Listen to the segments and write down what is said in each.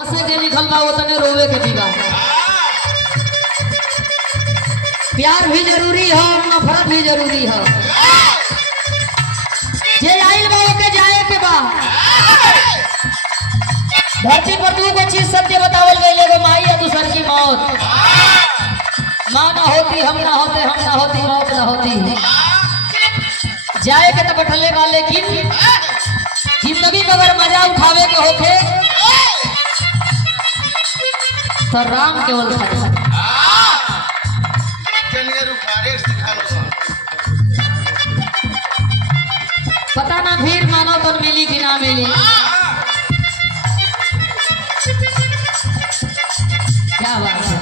हंसे के लिखल बा उतने रोवे के भी बा। प्यार भी जरूरी है, नफरत भी जरूरी है। जे आइल बा ओके जाए के बा। धरती पर दू गो चीज सत्य बतावल गई, एगो माई है, दूसर की मौत। माँ ना होती, हम ना होते, हम ना होती, मौत ना होती। जाए के तो बैठले बा, लेकिन जिंदगी में अगर मजा उठावे के होखे तो राम केवल पता ना भीड़ मानो तो मिली कि ना मिली। क्या बात है।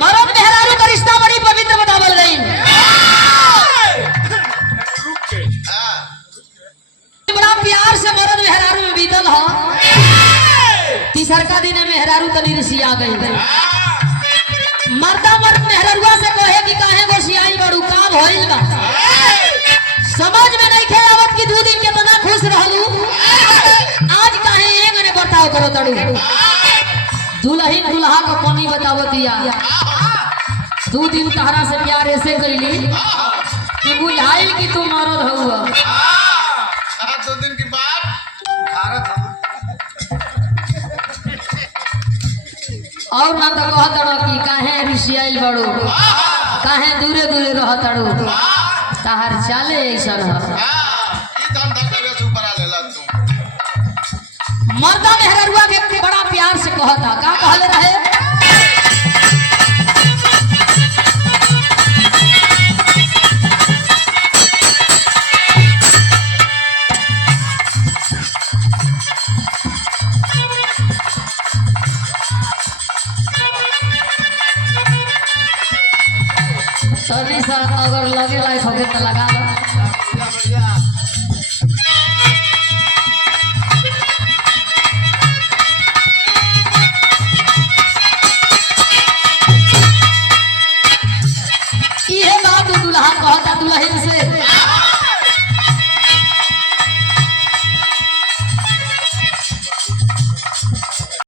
मरद मेहरारू का रिश्ता बड़ी पवित्र बतावल गई। बड़ा प्यार से मरद मेहरारू में बीतल हो। तीसर का दिन मेहरारू तनी रिसिया गई। मर्दा मर्द मेहरारुआ से कहे कि काहे गोसियाई बड़ू, काम होइल बा। समझ में नहीं खे आवत कि 2 दिन कितना खुश रहलू, आज काहे ये मने बर्ताव करो तड़ू। दुल्हन दुल्हा का कमी बतावतिया। 2 दिन तहरा से प्यार ऐसे कैली कि बुझाइल कि तू मरद हुआ। 2 दिन के बाद और ना तो कहत रहो कि काहे रिसियाइल बड़ू, काहे दूरे दूरे रहत रहो। तहर चाले ऐसा मर्दा मेहरारुआ के बड़ा प्यार से कहता। का कहले रहे? सभी सा अगर लगे लायक होगे तो लगा लो। ये बात दुल्हा कहता दुल्हन से